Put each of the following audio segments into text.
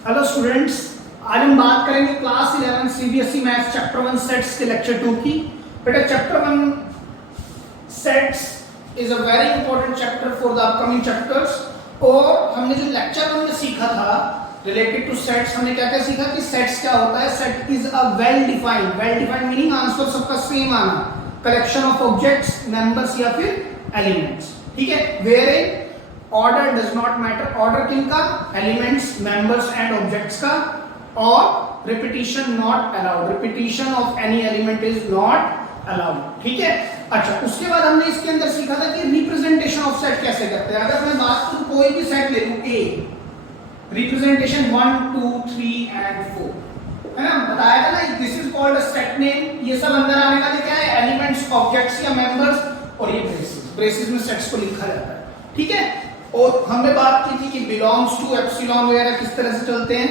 Hello students, आज हम बात करेंगे class 11 CBSE maths chapter 1 sets के लेक्चर 2 की। बेटा chapter 1 sets is a very important chapter for the upcoming chapters. और हमने जो लेक्चर 1 में सीखा था रिलेटेड टू सेट्स, हमने क्या क्या सीखा कि सेट्स क्या होता है। Set is a well defined meaning answer सबका सेम आना, कलेक्शन ऑफ ऑब्जेक्ट्स, मेंबर्स या फिर एलिमेंट्स। ठीक है, where order does not matter, order किनका, एलिमेंट्स, मेंबर्स एंड ऑब्जेक्ट्स का। और repetition not allowed, repetition of any element is not allowed. ठीक है, अच्छा उसके बाद हमने इसके अंदर सीखा था कि रिप्रेजेंटेशन ऑफ सेट कैसे करते हैं। अगर मैं बात करूं कोई भी सेट ले लूं ए, रिप्रेजेंटेशन 1 2 3 एंड 4 है ना, बताया था ना, this is called a set name. ये सब अंदर आने का क्या है, एलिमेंट्स, ऑब्जेक्ट्स या मेंबर्स, और ये ब्रेसेस में सेट्स को लिखा जाता है। ठीक है, और हमने बात की थी कि बिलोंग्स टू, एप्सिलॉन वगैरह किस तरह से चलते हैं,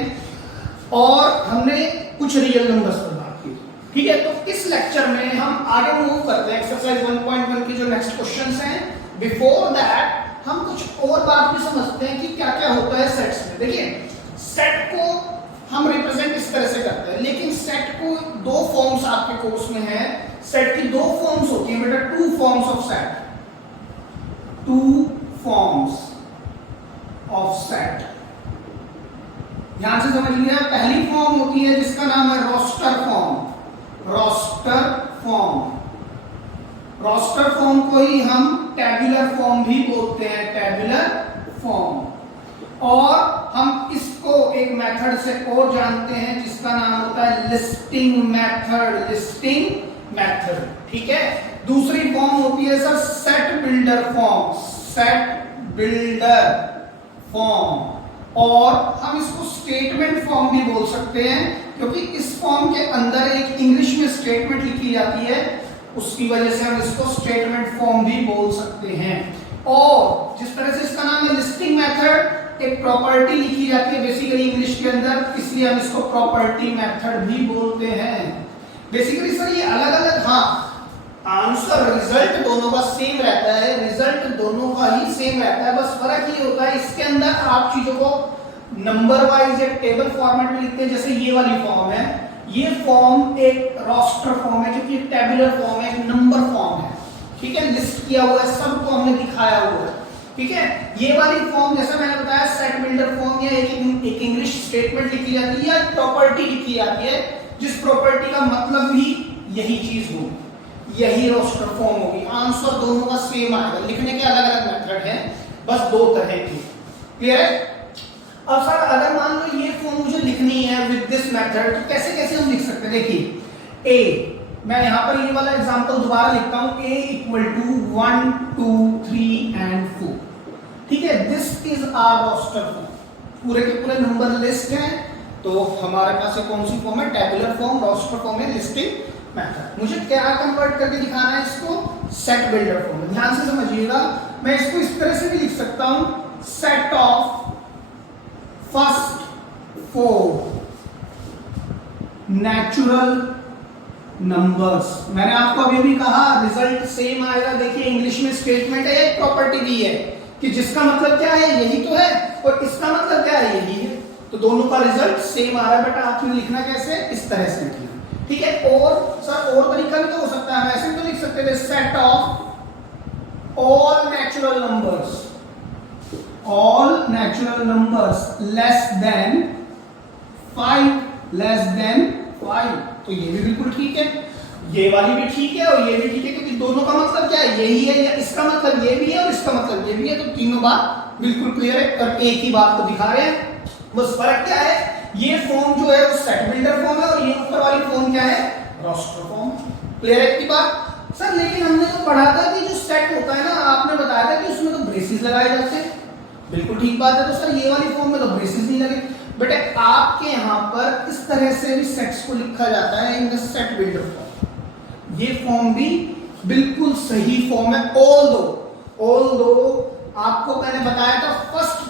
और हमने कुछ रियल नंबर्स पर बात की। ठीक है, तो इस लेक्चर में हम आगे मूव करते हैं एक्सरसाइज 1.1 की जो नेक्स्ट क्वेश्चंस हैं। बिफोर दैट हम कुछ और बात भी समझते हैं कि क्या क्या होता है सेट्स में। देखिए सेट को हम रिप्रेजेंट इस तरह से करते हैं, लेकिन सेट को दो फॉर्म्स आपके कोर्स में है। सेट की दो फॉर्म्स होती है बेटा, two forms of set, two forms of set. ध्यान से समझ लिया, पहली फॉर्म होती है जिसका नाम है roster form. Roster form, roster form को ही हम टेबुलर फॉर्म भी बोलते हैं, टेबुलर फॉर्म। और हम इसको एक मेथड से और जानते हैं जिसका नाम होता है लिस्टिंग मेथड, लिस्टिंग मेथड। ठीक है, दूसरी फॉर्म होती है sir set builder form, set builder form. और हम इसको स्टेटमेंट फॉर्म भी बोल सकते हैं, क्योंकि इस फॉर्म के अंदर एक इंग्लिश में स्टेटमेंट लिखी जाती है, उसकी वजह से हम इसको स्टेटमेंट फॉर्म भी बोल सकते हैं। और जिस तरह से इसका नाम है लिस्टिंग मेथड, एक प्रॉपर्टी लिखी जाती है बेसिकली इंग्लिश के अंदर, इसलिए हम इसको प्रॉपर्टी मेथड भी बोलते हैं। बेसिकली सर ये अलग अलग, हाँ आंसर रिजल्ट दोनों का सेम रहता है, रिजल्ट दोनों का ही सेम रहता है, बस फर्क ये होता है इसके अंदर आप चीजों को नंबर वाइज एक टेबल फॉर्मेट में लिखते हैं। जैसे ये वाली फॉर्म है, ये फॉर्म एक रोस्टर फॉर्म है, क्योंकि टेबुलर फॉर्म है, एक नंबर फॉर्म है। ठीक है, लिस्ट किया हुआ है, सबको हमने दिखाया हुआ है। ठीक है, ये वाली फॉर्म जैसा मैंने बताया सेट बिल्डर फॉर्म, या एक इंग्लिश स्टेटमेंट लिखी जाती है या प्रॉपर्टी लिखी जाती है, जिस प्रॉपर्टी का मतलब भी यही चीज होगी, यही रोस्टर फॉर्म होगी। आंसर दोनों का सेम आएगा, लिखने के अलग अलग मेथड हैं, बस दो तरह की। क्लियर है? अब सर अगर मान लो ये फॉर्म मुझे लिखनी है विद दिस मेथड, तो कैसे कैसे हम लिख सकते हैं। देखिए ए, मैं यहां पर ये वाला एग्जांपल दोबारा लिखता हूं, a इक्वल टू 1 2 3 एंड 4। ठीक है, this is our roster form, पूरे के पूरे नंबर लिस्ट है। तो हमारे पास कौन सी फॉर्म है, टेबुलर फॉर्म, रोस्टर फॉर्म है, लिस्टिंग मेथड। मुझे क्या कन्वर्ट करके दिखाना है इसको, सेट बिल्डर फॉर्म में। ध्यान से समझिएगा, मैं इसको इस तरह से भी लिख सकता हूं, set of first 4 natural numbers. मैंने आपको अभी भी कहा रिजल्ट सेम आएगा। देखिए इंग्लिश में स्टेटमेंट है, एक प्रॉपर्टी भी है कि जिसका मतलब क्या है, यही तो है, और इसका मतलब क्या है, यही है। तो दोनों का रिजल्ट सेम आ रहा है। बेटा आपने लिखना कैसे, इस तरह से लिखना। ठीक है, और सर और तरीका भी तो हो सकता है, ऐसे तो लिख सकते थे set of all natural numbers, all natural numbers less than 5, less than 5। तो ये भी बिल्कुल ठीक है, ये वाली भी ठीक है और ये भी ठीक है, क्योंकि दोनों का मतलब क्या है, यही है, या इसका मतलब ये भी है और इसका मतलब ये भी है। तो तीनों बात बिल्कुल क्लियर है और एक ही बात को दिखा रहे हैं। बस फर्क क्या है, ये फॉर्म जो है वो सेट बिल्डर फॉर्म है और ये ऊपर वाली फॉर्म क्या है, रोस्टर फॉर्म। क्लियर है की बात सर? लेकिन हमने तो पढ़ा था कि जो सेट होता है ना, आपने बताया था कि उसमें तो ब्रेसेस लगाए जाते हैं। बिल्कुल ठीक बात है। तो सर ये वाली फॉर्म में तो ब्रेसेस नहीं लगे। बेटे आपके यहाँ पर इस तरह से भी सेट्स को लिखा जाता है in the set builder form. ये फॉर्म भी बिल्कुल सही फॉर्म है। ऑल्दो आपको मैंने बताया था फर्स्ट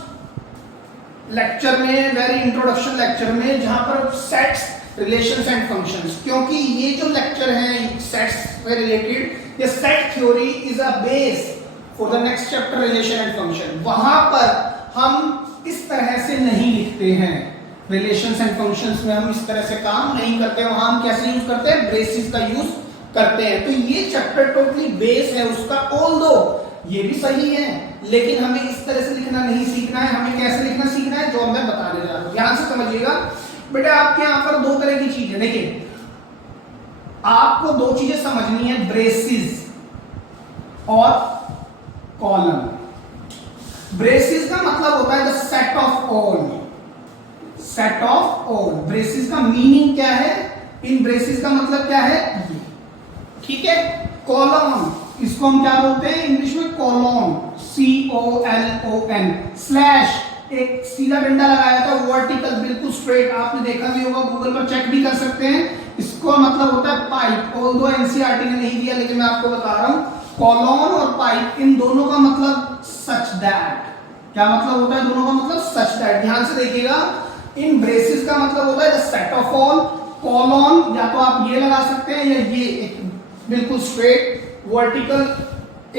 लेक्चर में, वेरी इंट्रोडक्शन लेक्चर में, जहां पर सेट्स, रिलेशंस एंड फंक्शंस, क्योंकि ये जो लेक्चर है सेट्स से रिलेटेड, ये set theory is a base for the next chapter relation and function. वहां पर हम इस तरह से नहीं लिखते हैं, रिलेशंस एंड फंक्शंस में हम इस तरह से काम नहीं करते, वहां हम कैसे यूज करते हैं, ब्रेसेस का यूज करते हैं। तो ये चैप्टर टोटली बेस है उसका, ऑल्दो ये भी सही है, लेकिन हमें इस तरह से लिखना नहीं सीखना है, हमें कैसे लिखना सीखना है जो मैं बताने जा रहा हूं। ध्यान से समझिएगा बेटा, आपके यहां पर दो तरह की चीज है। देखिए आपको दो चीजें समझनी है, ब्रेसिस और कॉलम। ब्रेसिस का मतलब होता है the set of all, set of all. Braces का मीनिंग क्या है, इन ब्रेसिस का मतलब क्या है ये, ठीक है। कॉलम, इसको हम क्या बोलते हैं इंग्लिश में, कॉलम, COLON। स्लैश, एक सीधा डंडा लगाया था वर्टिकल, बिल्कुल स्ट्रेट, आपने देखा भी होगा, गूगल पर चेक भी कर सकते हैं। इसको मतलब होता है पाइप, ऑल्दो एनसीईआरटी ने नहीं दिया लेकिन मैं आपको बता रहा हूं, कॉलम और पाइप, इन दोनों का मतलब सच दैट। क्या मतलब होता है दोनों का मतलब, सच दैट। ध्यान से देखिएगा, इन ब्रेसेस का मतलब होता है the set of all. Column या तो आप ये लगा सकते हैं, या ये एक बिल्कुल स्ट्रेट वर्टिकल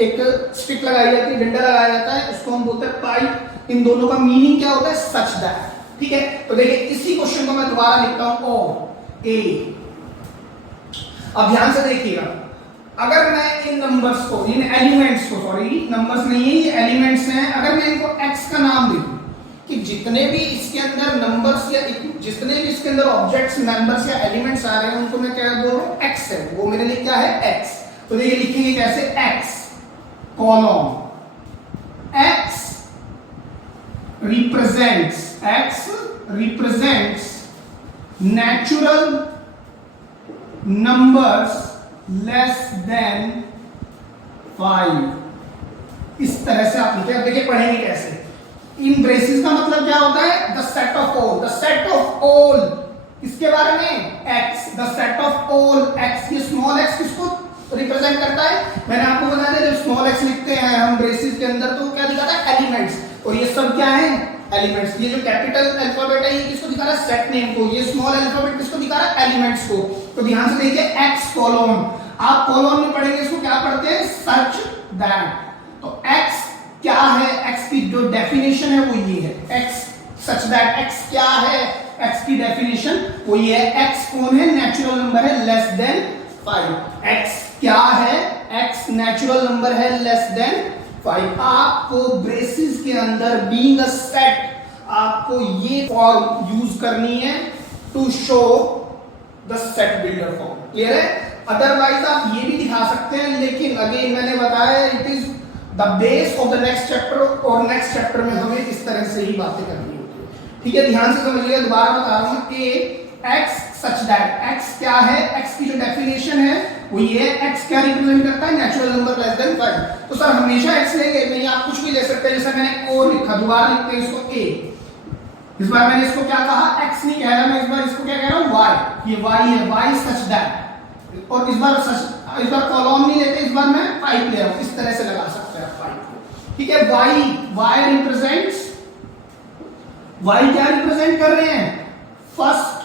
एक स्टिक लगाई जाती है, डंडा लगाया जाता है, उसको हम बोलते हैं पाइप। इन दोनों का मीनिंग क्या होता है, सच दैट। ठीक है, तो देखिए इसी क्वेश्चन को मैं दोबारा लिखता हूं, ओ ए। अब ध्यान से देखिएगा, अगर मैं इन नंबर्स को, इन एलिमेंट्स को, सॉरी नंबर्स नहीं है ये एलिमेंट्स हैं, अगर मैं इनको एक्स का नाम दे दूं कि जितने भी इसके अंदर नंबर्स या जितने भी इसके अंदर ऑब्जेक्ट्स, नंबर्स या एलिमेंट्स आ रहे हैं उनको मैं क्या बोल रहा हूं, एक्स है, वो मेरे लिए क्या है, एक्स। तो ये लिखेंगे कैसे, x column, x represents natural numbers less than 5। इस तरह से आप लिखे। अब देखिए पढ़ेंगे कैसे। इन ब्रेसेस का मतलब क्या होता है, the set of all, the set of all, इसके बारे में x, the set of all x। ये स्मॉल x किसको रिप्रेजेंट करता है, मैंने आपको बता दिया, जब स्मॉल x लिखते हैं हम ब्रेसेस के अंदर तो क्या दिखाता है, एलिमेंट्स, और ये सब क्या है, एलिमेंट्स। ये जो कैपिटल अल्फाबेट है ये किसको दिखा रहा है, सेट नेम को, ये स्मॉल अल्फाबेट किसको दिखा रहा है, एलिमेंट्स को। तो ध्यान से देखिए, x कॉलम, आप कॉलम में पढ़ेंगे इसको क्या पढ़ते हैं, सच दैट। तो x क्या है, x की जो डेफिनेशन है वो ये है, x सच दैट। x क्या है, x की डेफिनेशन वो ये है, x कौन है, नेचुरल नंबर है लेस देन 5। x क्या है, x नेचुरल नंबर है लेस देन 5। आपको ब्रेसेस के अंदर बीइंग अ सेट, आपको ये फॉर्म यूज करनी है to show the set builder form. Clear है, अदरवाइज आप ये भी दिखा सकते हैं, लेकिन अगेन मैंने बताया it is the base of the next chapter, और नेक्स्ट चैप्टर में हमें इस तरह से ही बातें करनी होती है। ठीक है, ध्यान से समझिएगा, दोबारा बता रहा हूं, ए x सच दैट। x क्या है, x की जो डेफिनेशन है वो ये है, x क्या रिप्रेजेंट करता है, नेचुरल नंबर लेस देन 5। तो सर हमेशा x लेंगे नहीं, आप कुछ भी ले सकते हैं, जैसे मैंने o लिखा, दोबारा लिखते हैं इसको a। इस बार मैंने इसको क्या कहा, x नहीं कह रहा मैं, इस बार इसको क्या कह रहा हूं, y। ये y है, y सच दैट। और इस बार कॉलम नहीं लेते, इस बार मैं 5 ले रहा हूं, इस तरह से लगा सकते हैं 5। ठीक है, y रिप्रेजेंट्स, y क्या रिप्रेजेंट कर रहे हैं, first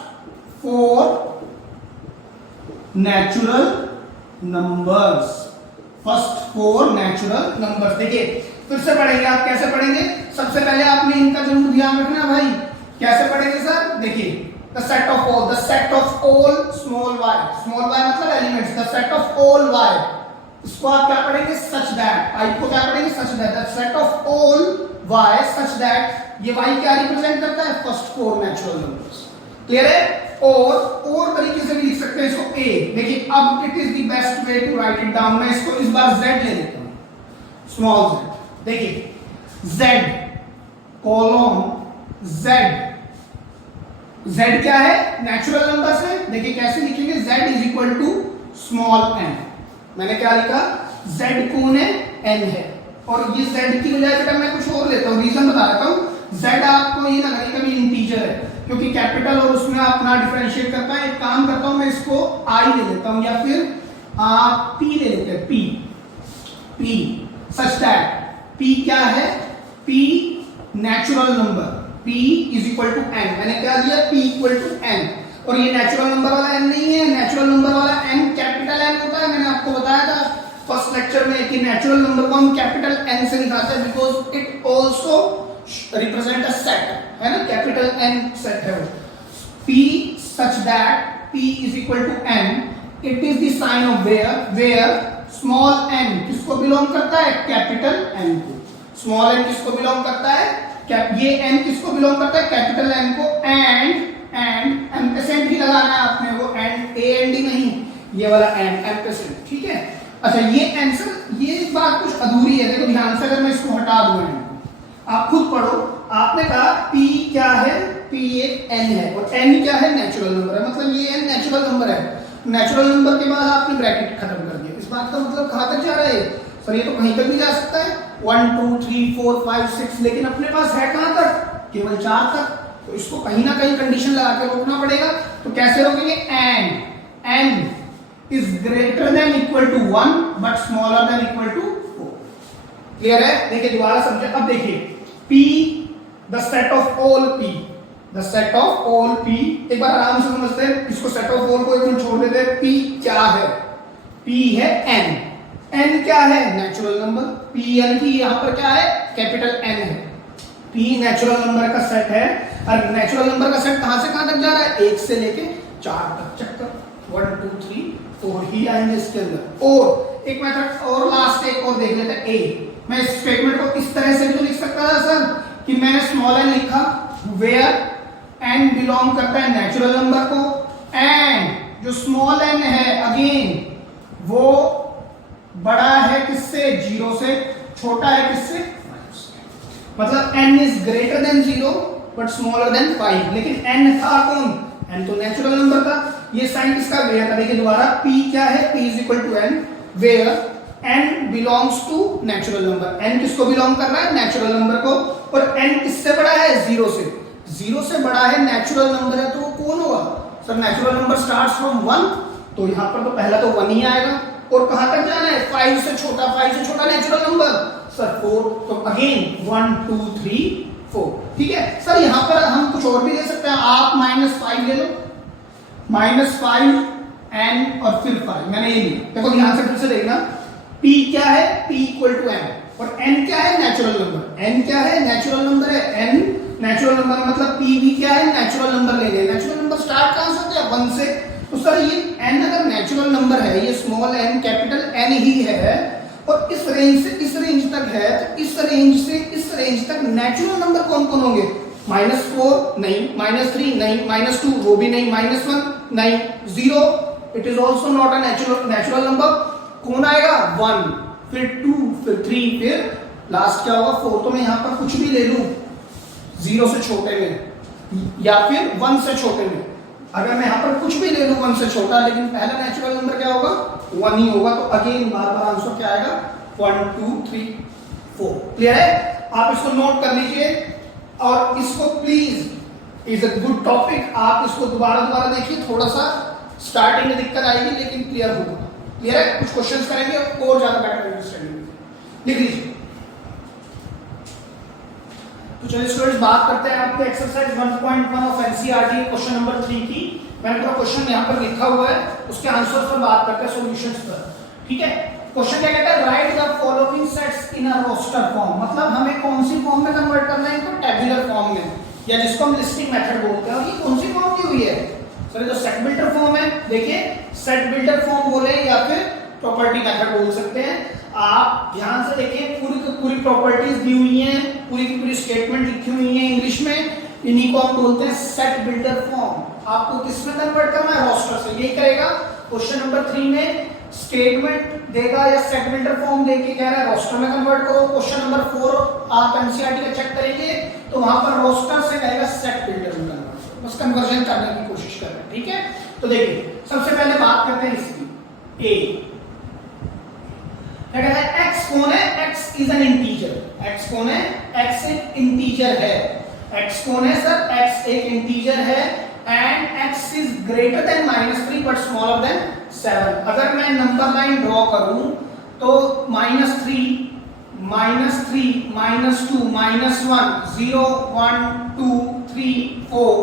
4 natural numbers, first 4 natural numbers. देखिए फिर से पढ़ेंगे, आप कैसे पढ़ेंगे, सबसे पहले आपने इनका जरूर ध्यान रखना भाई, कैसे पढ़ेंगे सर, देखिए the set of all, the set of all small y, small y मतलब elements, the set of all y, इसको आप क्या पढ़ेंगे, सच दैट। i को क्या पढ़ेंगे, such that, the set of all y such that. ये y क्या रिप्रेजेंट करता है, फर्स्ट 4 नेचुरल नंबर्स। क्लियर है, और तरीके से भी लिख सकते हैं इसको a। देखिए अब it is the best way to write it down. मैं इसको इस बार z ले लेता हूं, स्मॉल z। देखिए z कॉलम z, z क्या है, नेचुरल नंबर्स है। देखिए कैसे लिखेंगे, z is equal to small n। मैंने क्या लिखा, z कौन है, n है, और ये z की बजाय बेटा मैं कुछ और लेता हूं, रीजन बता देता हूं। z आपको ये ना लगे कभी इंटीजर है, क्योंकि कैपिटल और उसमें अपना डिफरेंशिएट करता है। एक काम करता हूं मैं, इसको i ले लेता हूं, या फिर p ले लेते हैं, p सच दैट p क्या है, p natural number, p is equal to n। मैंने क्या दिया, p इक्वल टू n, और ये नेचुरल नंबर वाला n नहीं है, नेचुरल नंबर वाला n कैपिटल N होता है। मैंने आपको बताया था फर्स्ट लेक्चर में कि नेचुरल नंबर को हम कैपिटल N से दिखाते हैं, because it also represent a set, है ना, कैपिटल N सेट है वो। P such that P is equal to N, it is the sign of where small n किसको बिलोंग करता है, कैपिटल N को। स्मॉल n किसको बिलोंग करता है, ये n किसको बिलोंग करता है, कैपिटल N को। एंड एम्परसेंड ही लगाना है आपने, वो एंड ए एंड डी नहीं, ये वाला एंड एम्परसेंड, ठीक है। अच्छा ये आंसर, ये बात कुछ अधूरी है, देखो ध्यान से, अगर मैं इसको हटा दूं, आप खुद पढ़ो। आपने कहा P क्या है, P एक n है, और n क्या है, नेचुरल नंबर है, मतलब ये n नेचुरल नंबर है। नेचुरल नंबर के बाद आपने ब्रैकेट खत्म कर दिया, इस बात का मतलब कहां तक जा रहा है सर, ये तो कहीं तक भी जा सकता है, 1 2 3 4 5 6, लेकिन अपने पास है कहां तक, केवल 4 तक, तो इसको कहीं ना कहीं कंडीशन लगा के रोकना पड़ेगा। तो कैसे रोकेंगे, n is greater than equal to 1 but smaller than equal to 4। Clear है, देखिए दोबारा समझे। अब देखिए P the set of all P, the set of all P, एक बार आराम से समझते हैं इसको, सेट ऑफ ऑल को एक मिनट छोड़ देते हैं। P क्या है, P है n क्या है, नेचुरल नंबर। P यानी कि यहां पर क्या है, कैपिटल N है। P नेचुरल नंबर का सेट है, और नेचुरल नंबर का सेट कहां से कहां तक जा रहा है, 1 से लेके 4 तक। चक्कर 1 2 3 4 ही आएंगे इसके अंदर। और एक मेथड और, लास्ट एक और देख लेते हैं। ए, मैं इस स्टेटमेंट को इस तरह से भी तो लिख सकता था सर, कि मैंने स्मॉल n लिखा, वेयर n बिलोंग करता है नेचुरल नंबर को, एंड जो स्मॉल n है अगेन वो बड़ा है किससे, 0 से, छोटा है किससे, 5 से। मतलब n is greater then 0 but smaller than 5, लेकिन n था कौन, n तो नेचुरल नंबर था। ये साइन किसका, वेयर का। देखिए दोबारा, P क्या है, P is equal to n, where n belongs to natural number. n किसको बिलोंग कर रहा है, नेचुरल नंबर को, और n किससे बड़ा है, 0 से। 0 से बड़ा है, नेचुरल नंबर है, तो वो कौन होगा sir, natural number starts from 1, तो यहाँ पर तो पहला तो 1 ही आएगा। और कहां तक जाना है, 5 से छोटा, 5 से छोटा नेचुरल नंबर सर 4, तो अगेन 1 2 3 4, ठीक है सर। यहां पर हम कुछ और भी ले सकते हैं, आप -5 ले लो, -5 n और फिर 5, मैंने ये लिया। देखो ध्यान से फिर से देखना, P क्या है, P इक्वल टू n, और n क्या है, नेचुरल नंबर। n क्या है, नेचुरल नंबर है, n नेचुरल नंबर, मतलब P भी क्या है, नेचुरल नंबर ले गए। नेचुरल नंबर स्टार्ट कहां से होता है, 1 से। तो सर ये n अगर नेचुरल नंबर है, ये स्मॉल n कैपिटल N ही है, और इस रेंज से इस रेंज तक है, तो इस रेंज से इस रेंज तक नेचुरल नंबर कौन कौन होंगे, -4 नहीं, -3 नहीं, -2 वो भी नहीं, -1 नहीं, 0 it is also not a natural number. कौन आएगा, 1, फिर 2, फिर 3, फिर लास्ट क्या होगा, 4। तो मैं यहां पर कुछ भी ले लूं 0 से छोटे में या फिर 1 से छोटे में, अगर मैं यहां पर कुछ भी ले लूं 1 से छोटा, लेकिन पहला नेचुरल नंबर क्या होगा, 1 ही होगा। तो अगेन बार बार आंसर क्या आएगा, 1 2 3 4। क्लियर है, आप इसको नोट कर लीजिए, और इसको please, is a good topic, आप इसको दोबारा देखिए, थोड़ा सा स्टार्टिंग में दिक्कत आएगी लेकिन क्लियर होगा। क्लियर है, कुछ क्वेश्चंस करेंगे और ज्यादा बेटर अंडरस्टैंडिंग। लिख लीजिए। तो चलिए स्टूडेंट्स, बात करते हैं आपके exercise 1.1 of NCERT question number 3 की। मैंने पूरा क्वेश्चन यहाँ पर लिखा हुआ है, उसके आंसर्स पर बात करते हैं, सॉल्यूशंस पर। ठीक है, क्वेश्चन क्या कहता है, write the following sets in a roster form. मतलब हमें कौन सी फॉर्म में कन्वर्ट करना है इनको, टेबुलर फॉर्म में, या जिसको हम लिस्टिंग मेथड बोलते हैं। और ये कौन सी फॉर्म की हुई है सर, जो सेट बिल्डर फॉर्म है। देखिए, सेट बिल्डर फॉर्म बोले या फिर प्रॉपर्टी मेथड बोल सकते हैं। आप ध्यान से देखिए, पूरी प्रॉपर्टीज दी हुई हैं, पूरी स्टेटमेंट लिखी हुई है इंग्लिश में, इन्हीं को हम बोलते हैं सेट बिल्डर फॉर्म। आपको किसमें कन्वर्ट करना है, रोस्टर से। यही करेगा क्वेश्चन नंबर 3 में, स्टेटमेंट देगा या सेट बिल्डर फॉर्म देके कह रहा है रोस्टर में कन्वर्ट करो। क्वेश्चन नंबर 4 आप एनसीईआरटी का चेक करेंगे तो वहां पर रोस्टर से कहेगा सेट बिल्डर में कन्वर्ट करो, बस कन्वर्जन करने की कोशिश कर रहे हैं। ठीक है, तो देखिए सबसे पहले बात करते हैं इसकी। ए क्या कहता है, x कौन है, x is an integer. x कौन है, x एक इंटीजर है। x कौन है सर, x एक इंटीजर है, and x is greater then -3 but smaller then 7। अगर मैं नंबर लाइन ड्रॉ करूं तो -3 -2 -1 0 1 2 3 4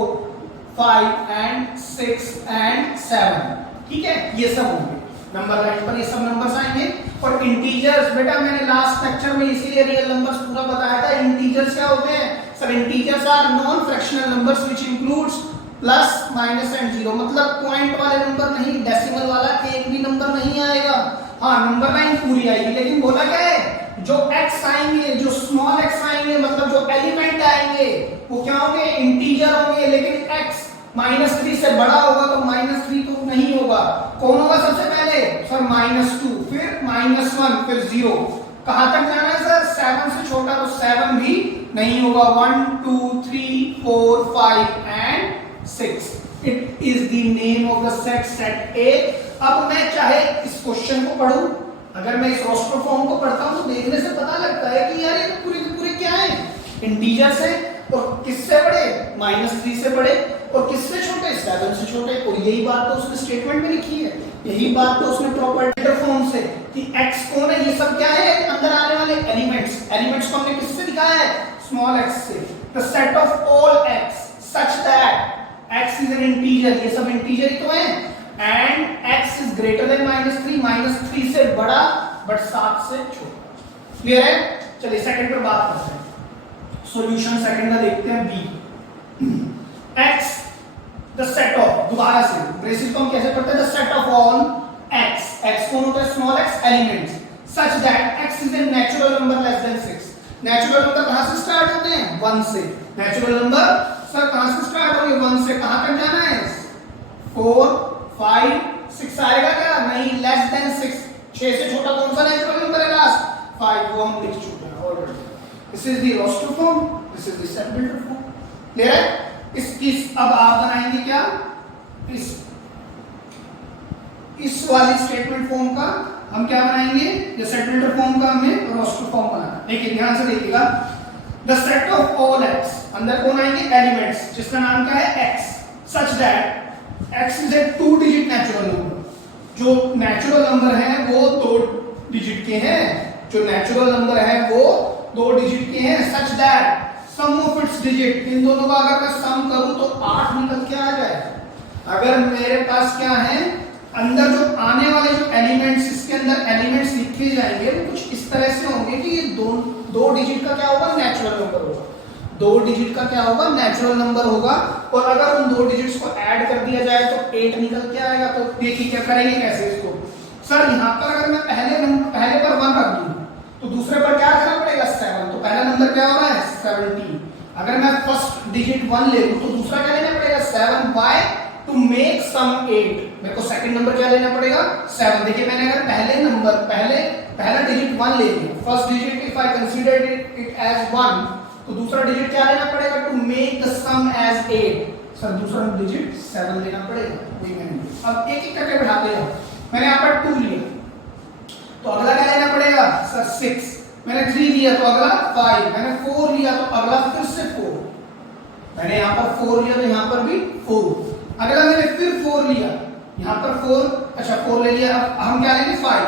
5 एंड 6 एंड 7। ठीक है, ये सब होंगे। नंबर लाइन पर ये सब नंबर्स आएंगे। और इंटीजर्स बेटा मैंने लास्ट लेक्चर में इसीलिए रियल नंबर्स पूरा बताया था। इंटीजर्स क्या होते हैं sir? Integers are non fractional numbers which includes plus minus and zero, मतलब पॉइंट वाले नंबर नहीं, डेसिमल वाला एक भी नंबर नहीं आएगा। हाँ नंबर लाइन पूरी आएगी, लेकिन बोला क्या है जो x आएंगे, जो स्मॉल x आएंगे, मतलब जो एलिमेंट आएंगे वो क्या होंगे? इंटीजर होंगे। लेकिन x -3 से बड़ा होगा तो -3 तो नहीं होगा। कौन होगा सबसे पहले? सर -2, फिर -1, फिर 0। कहां तक जाना है सर? 7 से छोटा तो 7 भी नहीं होगा। 1 2 3 4 5 and 6। It is the name of the set, set A। अब मैं चाहे इस क्वेश्चन को पढूं, अगर मैं इस रोस्टर फॉर्म को पढ़ता हूं तो देखने से पता लगता है कि यार ये तो पूरे के पूरे क्या है? इंटीजर्स है। और किससे बड़े? -3 से बड़े। और किससे छोटे? 7 से छोटे। और यही बात तो उसने स्टेटमेंट में लिखी है, यही बात तो उसने प्रॉपर्टी फॉर्म से कि x कौन है? ये सब क्या है? अंदर आने वाले एलिमेंट्स। एलिमेंट्स को हमने किससे दिखाया है? स्मॉल x से। The set of all x such that x is an integer, ये सब इंटीजर ही तो है, and x is greater than -3, -3 से बड़ा बट 7 से छोटा। क्लियर है? चलिए सेकंड पर बात करते हैं। सॉल्यूशन सेकंड का देखते हैं b। x the set of, दोबारा से ब्रेसिस को हम कैसे पढ़ते हैं? The set of all x, x कौन होता है? Small x elements, such that x is a natural number less than 6। Natural number कहां से स्टार्ट होते हैं? 1 से। नेचुरल नंबर सर कहां से स्टार्ट होंगे? 1 से। कहां तक जाना है? 4 5 6 आएगा क्या? नहीं, लेस देन 6। 6 से छोटा कौन सा नेचुरल नंबर है? लास्ट 5, वो हम लिख चुके हैं already. This is the roster form, this is the set builder form. Clear है? इसकी अब आप बनाएंगे क्या? इस वाली स्टेटमेंट फॉर्म का हम क्या बनाएंगे? ये सेट बिल्डर फॉर्म का हमें रोस्टर फॉर्म बनाना। देखिए ध्यान से देखिएगा। The set of all x, अंदर कौन आएंगे? एलिमेंट्स, जिसका नाम क्या है? x, such that x is a 2 digit natural number। जो नेचुरल नंबर है वो 2 डिजिट के हैं, जो नेचुरल नंबर है वो 2 डिजिट के हैं। such that sum of its digit, इन दोनों का अगर मैं सम करूं तो 8 निकल के आ जाए। अगर मेरे पास क्या है, अंदर जो आने वाले जो एलिमेंट्स, इसके अंदर एलिमेंट्स लिखे जाएंगे वो कुछ इस तरह से होंगे कि ये दो डिजिट का क्या होगा? नेचुरल नंबर होगा। 2 डिजिट का क्या होगा? नेचुरल नंबर होगा। और अगर उन 2 डिजिट्स को ऐड कर दिया जाए तो 8 निकल के आएगा। तो देखिए क्या करेंगे, कैसे इसको? सर यहाँ पर अगर मैं पहले पर 1 रख दूं तो दूसरे पर क्या करना पड़ेगा? 7। तो पहला नंबर क्या हो रहा है? 17। अगर मैं फर्स्ट डिजिट 1 ले लूं तो दूसरा क्या लेना पड़ेगा? 7। व्हाई? To make sum 8। मेरे को सेकंड नंबर क्या लेना पड़ेगा? 7। देखिए मैंने अगर पहला डिजिट 1 ले लिया, first digit if I consider it as 1, तो दूसरा डिजिट क्या लेना पड़ेगा? To make the sum as 8। Sir दूसरा डिजिट 7 लेना पड़ेगा। वही मैंने, अब एक एक करके बढ़ाते हैं। मैंने यहाँ पर 2 लिया तो अगला क्या लेना पड़ेगा? सर 6। मैंने 3 लिया तो अगला 5। मैंने 4 लिया तो अगला फिर से 4। मैंने यहाँ पर 4 लिया तो यहाँ पर भी 4। अगला मैंने फिर 4 लिया, यहाँ पर 4, अच्छा 4 ले लिया। अब हम क्या लेंगे? 5।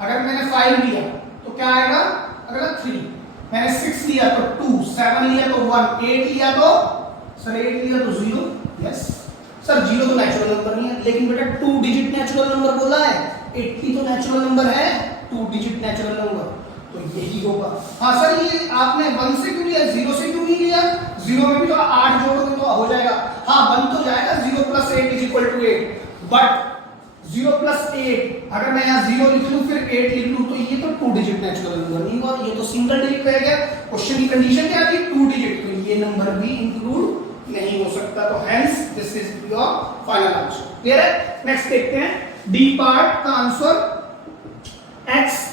अगर मैंने 5 लिया तो क्या आएगा? अगला 3। मैंने 6 लिया तो 2, 7 लिया तो 1, 8 लिया तो सर 8 लिया तो 0। यस सर 0 तो नेचुरल नंबर नहीं है, लेकिन बेटा 2 डिजिट नेचुरल नंबर बोला है। 80 तो नेचुरल नंबर है, 2 डिजिट नेचुरल नंबर, तो यही होगा। हाँ सर ये आपने 1 से क्यों लिया? 0 से क्यों नहीं लिया? 0 में भी तो 8 जोड़ोगे तो हो जाएगा। हाँ बन तो जाएगा 0 + 8 = 8, बट 0 + 8 अगर मैं यहाँ 0 लिख लूं फिर 8 लिख लूं तो ये तो 2 डिजिट नेचुरल नंबर नहीं होगा, ये तो सिंगल डिजिट रह गया। क्वेश्चन की कंडीशन क्या थी? 2 डिजिट, तो ये नंबर भी इंक्लूड नहीं हो सकता। तो hence this is your final answer. Clear है? नेक्स्ट देखते हैं डी पार्ट का answer. x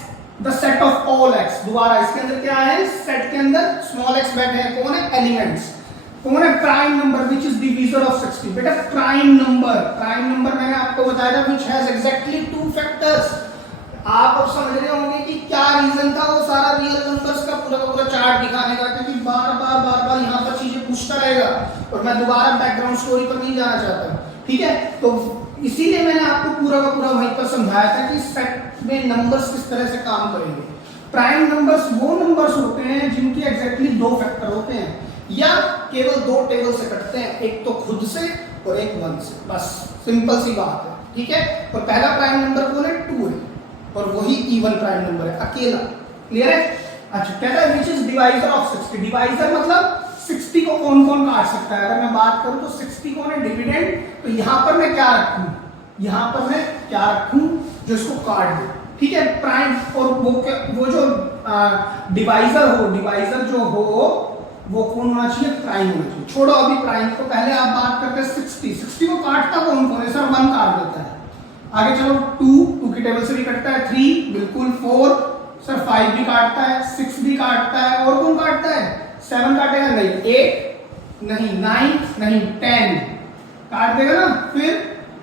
the set of all x, दोबारा इसके अंदर क्या है? सेट के अंदर स्मॉल x बैठे हैं। कौन है? एलिमेंट्स। कौन है? Prime number which is divisor of 60। बेटा प्राइम नंबर मैंने आपको बताया था व्हिच हैज एग्जैक्टली 2 फैक्टर्स। आप अब समझ रहे होंगे कि क्या रीजन था वो सारा रियल नंबर्स का पूरा चार्ट दिखाने का, क्योंकि बार बार यहाँ पर चीजें पूछता रहेगा और मैं दोबारा बैकग्राउंड स्टोरी पर नहीं जाना चाहता। ठीक है, तो इसीलिए मैंने आपको पूरा का पूरा वहीं पर समझाया था कि सेट में नंबर्स किस तरह से काम करेंगे। प्राइम नंबर्स वो नंबर्स होते हैं जिनके एग्जैक्टली 2 फैक्टर होते हैं या केवल 2 टेबल से कटते हैं, एक तो खुद से और एक 1 से। बस सिंपल सी बात है। ठीक है, और पहला प्राइम नंबर कौन है, 2 है, और वही इवन प्राइम नंबर है अकेला। क्लियर है? अच्छा, कहता है which is divisor of 60। Divisor मतलब 60 को कौन कौन काट सकता है। अगर मैं बात करूं तो 60 कौन है, डिविडेंड, तो यहां पर मैं क्या रखूं, यहां पर मैं क्या रखूं जो इसको काट दे। ठीक है, प्राइम और वो जो डिवाइजर हो, डिवाइजर जो हो वो कौन होना चाहिए, प्राइम होना चाहिए। छोड़ो अभी प्राइम को, पहले आप बात करते हैं 60 को काटता कौन कौन है सर, 1 काट देता है। आगे चलो 2 की टेबल से भी कटता है, 3 बिल्कुल, 4 सर 5 भी काटता है, 6 भी काटता है, और कौन काटता है, 7 काटेगा नहीं, 8 नहीं, 9 नहीं, 10 काट देगा ना, फिर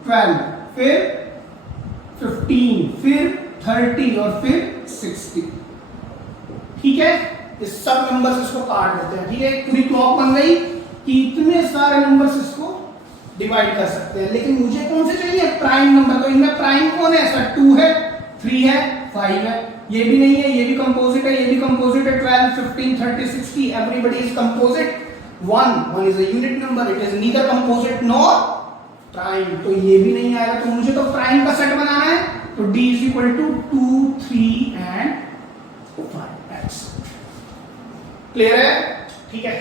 12, फिर 15, फिर 30 और फिर 60। ठीक है, इस सब नंबर्स इसको काट देते हैं। ठीक है, पूरी क्लॉक बन गई कि इतने सारे नंबर्स इसको डिवाइड कर सकते हैं, लेकिन मुझे कौन से चाहिए, प्राइम नंबर। तो इनमें प्राइम कौन है सर, 2 है, 3 है, 5 है, ये भी नहीं है, ये भी कंपोजिट है, ये भी कंपोजिट है, 12, 15, 30, 60 everybody is composite. 1 is a unit number, it is neither composite nor prime, तो ये भी नहीं आएगा। तो मुझे तो प्राइम का सेट बनाना है, तो D is equal to 2, 3 and 5। Clear है? ठीक है,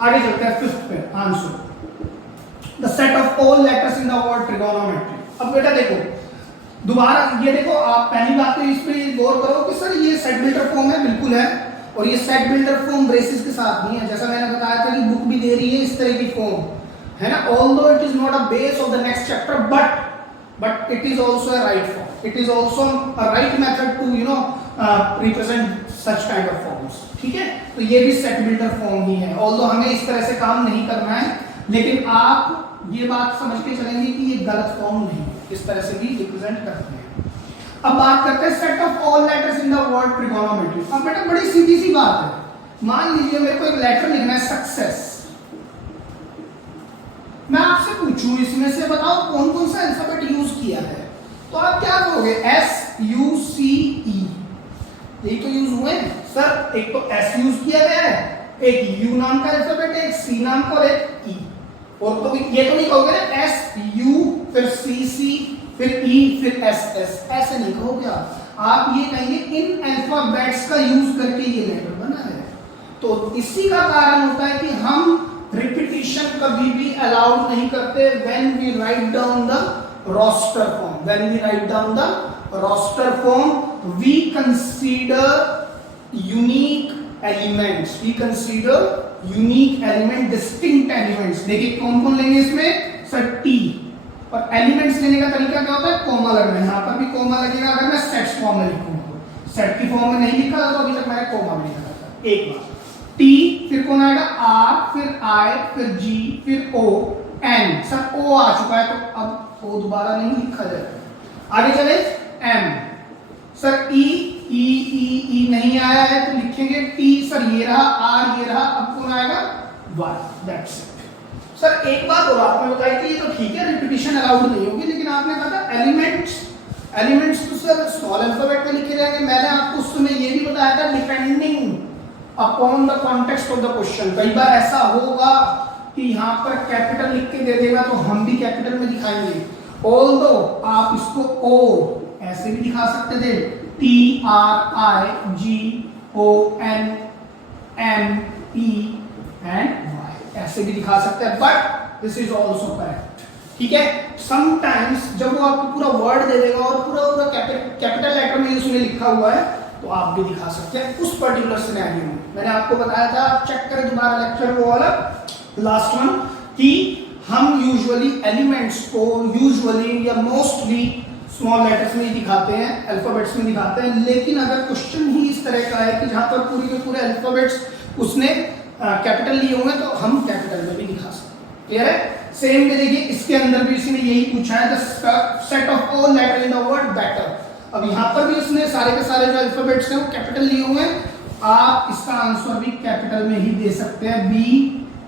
आगे चलते हैं 5th पे answer. The set of all letters in the word trigonometry. अब बेटा देखो, दोबारा ये देखो, आप पहली बात तो इस पे गौर करो कि सर ये सेट बिल्डर फॉर्म है, बिल्कुल है, और ये सेट बिल्डर फॉर्म ब्रेसेस के साथ नहीं है। जैसा मैंने बताया था कि बुक भी दे रही है इस तरह की फॉर्म, है ना। Although it is not a base of the next chapter, but it is also a right form. It is also a right method to represent such kind of forms. ठीक है, तो ये भी सेट बिल्डर फॉर्म ही है, although हमें इस तरह से काम नहीं करना है, लेकिन आप ये बात समझ के चलेंगे कि ये गलत फॉर्म नहीं है, इस तरह से भी रिप्रेजेंट करते हैं। अब बात करते हैं set of all letters in the word trigonometry. अब बेटा बड़ी सीधी सी बात है, मान लीजिए मेरे को एक लेटर लिखना है सक्सेस, मैं आपसे पूछूं इसमें से बताओ कौन कौन सा अल्फाबेट यूज किया है, तो आप क्या करोगे, SUCE, यही तो यूज हुए सर। एक तो S यूज किया गया है, एक U नाम का अल्फाबेट है, एक C नाम का और एक E, और तो ये तो नहीं कहोगे ना SU फिर CC फिर E फिर SS, ऐसे नहीं कहोगे आप ये कहेंगे इन अल्फाबेट्स का यूज करके ये लेटर बना है। तो इसी का कारण होता है कि हम रिपीटिशन कभी भी अलाउड नहीं करते when we write down the roster form. When we write down the roster form we consider unique elements, we consider unique element, distinct elements. देखिए कौन कौन लेंगे इसमें सर, T, और एलिमेंट्स लेने का तरीका क्या होता है, कॉमा लगना। यहाँ पर भी कॉमा लगेगा अगर मैं सेट्स फॉर्म में लिखूंगा, सेट की फॉर्म में नहीं लिखा तो अभी तक मैंने कॉमा में लिखा था। एक बार T, फिर कौन आएगा R, फिर I, फिर G, फिर O, N। सर O आ चुका है तो अब O दोबारा नहीं लिखा जाएगा। आगे चले M, सर E नहीं आया है तो लिखेंगे T, सर ये रहा, R ये रहा, अब कौन आएगा Y, दैट्स इट। सर एक बात और आपने बताई थी, ये तो ठीक है रिपीटिशन अलाउड नहीं होगी, लेकिन आपने कहा था एलिमेंट्स तो सर स्मॉल अल्फाबेट में लिखे जाएंगे। मैंने आपको उस समय ये भी बताया था depending upon the context of the question. कई बार ऐसा होगा कि यहाँ पर कैपिटल लिख के दे देगा तो हम भी कैपिटल में दिखाएंगे, ऑल्दो आप इसको O ऐसे भी दिखा सकते थे, TRIGONME एंड Y ऐसे भी दिखा सकते हैं, but this is also correct. ठीक है, समटाइम्स जब वो आपको पूरा वर्ड दे देगा और पूरा कैपिटल लेटर में उसमें लिखा हुआ है तो आप भी दिखा सकते हैं उस पर्टिकुलर सिनेरियो में। मैंने आपको बताया था, आप चेक करें दोबारा लेक्चर वो वाला लास्ट वन, कि हम यूजुअली एलिमेंट्स को यूजुअली या मोस्टली स्मॉल लेटर्स में ही दिखाते हैं, अल्फाबेट्स में दिखाते हैं, लेकिन अगर क्वेश्चन ही इस तरह का है कि जहां पर पूरी के पूरे अल्फाबेट्स उसने कैपिटल लिए हुए तो हम कैपिटल में भी दिखा सकते हैं। क्लियर है? सेम में देखिए इसके अंदर भी इसने यही पूछा है, the set of all letter in the word better. अब यहाँ पर भी इसने सारे के सारे जो अल्फाबेट्स हैं वो कैपिटल लिए हुए हैं, आप इसका आंसर भी कैपिटल में ही दे सकते हैं,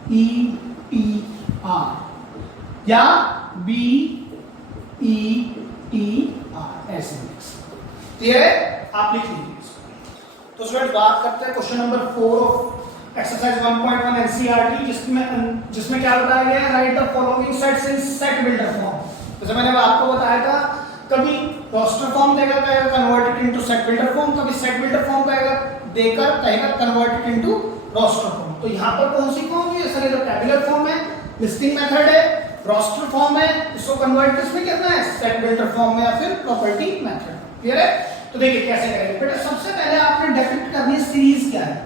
BETR या BETR ऐसे लिख सकते हैं। क्लियर है? आप लिख लीजिए। तो स्टूडेंट बात करते हैं question number 4 of exercise 1.1 NCERT, जिसमें क्या बताया गया है, write the following sets in set builder form. जैसे मैंने आपको बताया था, कभी रोस्टर फॉर्म देगा convert it into set builder form, कभी सेट बिल्डर फॉर्म देकर कहेगा convert it into roster form. तो यहाँ पर कौन सी फॉर्म है सर? ये तो टेबुलर फॉर्म है, लिस्टिंग मेथड है, रोस्टर फॉर्म है, इसको कन्वर्ट किसमें करना है? सेट बिल्डर फॉर्म में या फिर प्रॉपर्टी मेथड। क्लियर है? तो देखिए कैसे करेंगे बेटा। सबसे पहले आपने डेफिनेट करनी है सीरीज क्या है।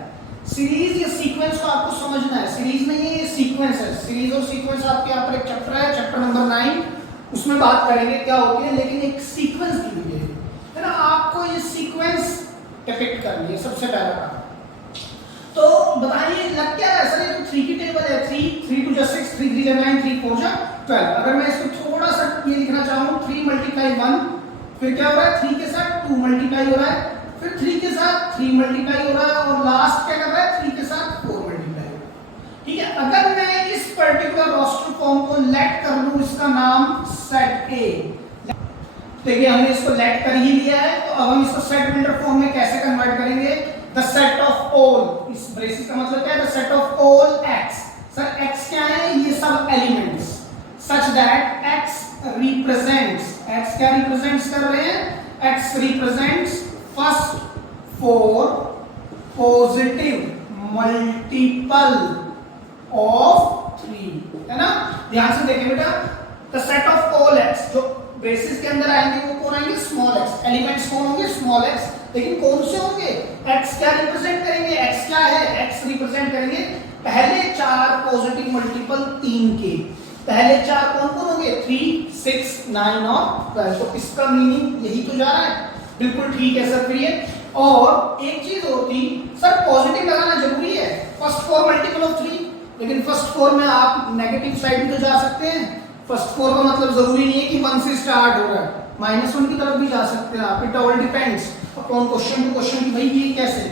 सीरीज या सीक्वेंस को आपको समझना है। सीरीज नहीं है, ये सीक्वेंस है। सीरीज और सीक्वेंस आपके यहाँ पर एक चैप्टर है, चैप्टर नंबर 9, उसमें बात करेंगे क्या होती है, लेकिन एक सीक्वेंस दी हुई है ना। आपको ये सीक्वेंस डिफाइन करनी है सबसे पहला काम। तो बताइए लग क्या रहा है सर? ये तो 3 की टेबल है, 3 2 जा 6, 3 3 जा 9, 3 4 जा 12। अगर मैं इसको थोड़ा सा ये लिखना चाहूँ, 3 मल्टीप्लाई 1, फिर क्या हो रहा है? 3 के साथ 2 मल्टीप्लाई हो रहा है, फिर 3 के साथ 3 मल्टीप्लाई हो रहा है, और लास्ट क्या कर रहा है? 3 के साथ 4 मल्टीप्लाई हो रहा है। ठीक है, अगर मैं इस पर्टिकुलर रोस्टर फॉर्म को लेट कर लूं, इसका नाम सेट ए। देखिए हमने इसको लेट कर ही लिया है, तो अब हम इसको सेट बिल्डर फॉर्म में कैसे कन्वर्ट करेंगे? द सेट ऑफ ऑल, इस ब्रेसिस का मतलब क्या है? The set of all x. Sir x क्या है? ये सब elements such that x represents, x क्या रिप्रेजेंट्स कर रहे हैं? X represents first 4 positive multiple of 3, है ना। ध्यान से देखिए बेटा, the set of all x, जो बेसिस के अंदर आएंगे वो कौन आएंगे? Small x. एलिमेंट्स कौन होंगे? Small x. लेकिन कौन से होंगे? एक्स क्या रिप्रेजेंट करेंगे? एक्स क्या है? एक्स रिप्रेजेंट करेंगे पहले 4 पॉजिटिव मल्टीपल 3 के। पहले 4 कौन कौन होंगे? 3 6 9 और 12। तो इसका मीनिंग यही तो जा रहा है। बिल्कुल ठीक है सर। फिर ये और एक चीज होती सर, पॉजिटिव लगाना जरूरी है, फर्स्ट 4 मल्टीपल ऑफ 3, लेकिन फर्स्ट 4 में आप नेगेटिव साइड भी तो जा सकते हैं। फर्स्ट 4 का मतलब जरूरी नहीं है कि 1 से स्टार्ट हो रहा है, -1 की तरफ भी जा सकते हैं आप। It all depends upon question to question कि भाई ये कैसे।